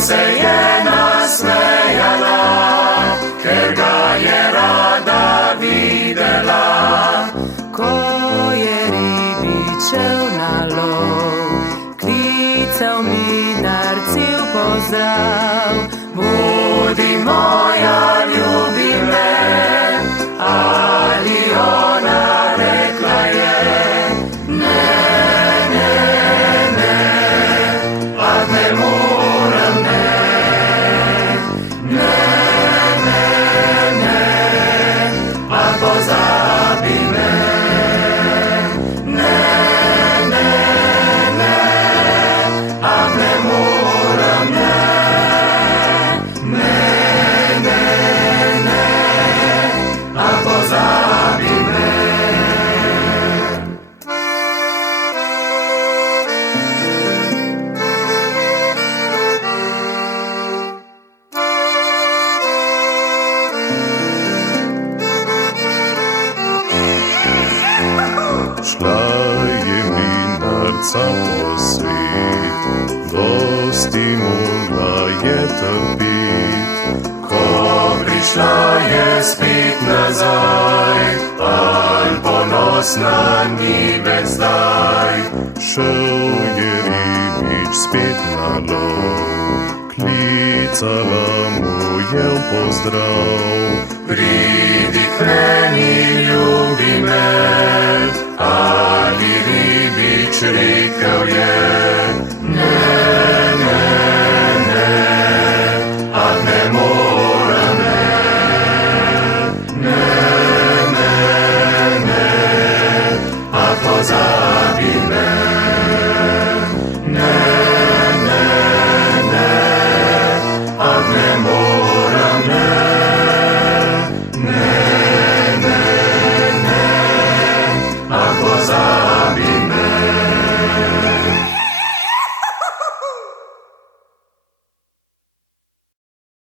se je nasmejala, ker ga je rada videla. Ko je ribičev na lov, klical mlinarci v pozdrav. Budi moja, ljubi me, ali ona rekla je, ne, ne, ne, a ne moram, ne, ne, ne, ne, a pozabi me, ne, ne, ne, a ne moram, ne, ne, ne, ne, a pozabi me. Šla je mlinarca po svet, dosti mogla je trpit. Ko prišla je spet nazaj, al ponosna ni več zdaj. Šel je ribič spet na lov, klicala mu je v pozdrav. Pridi k meni,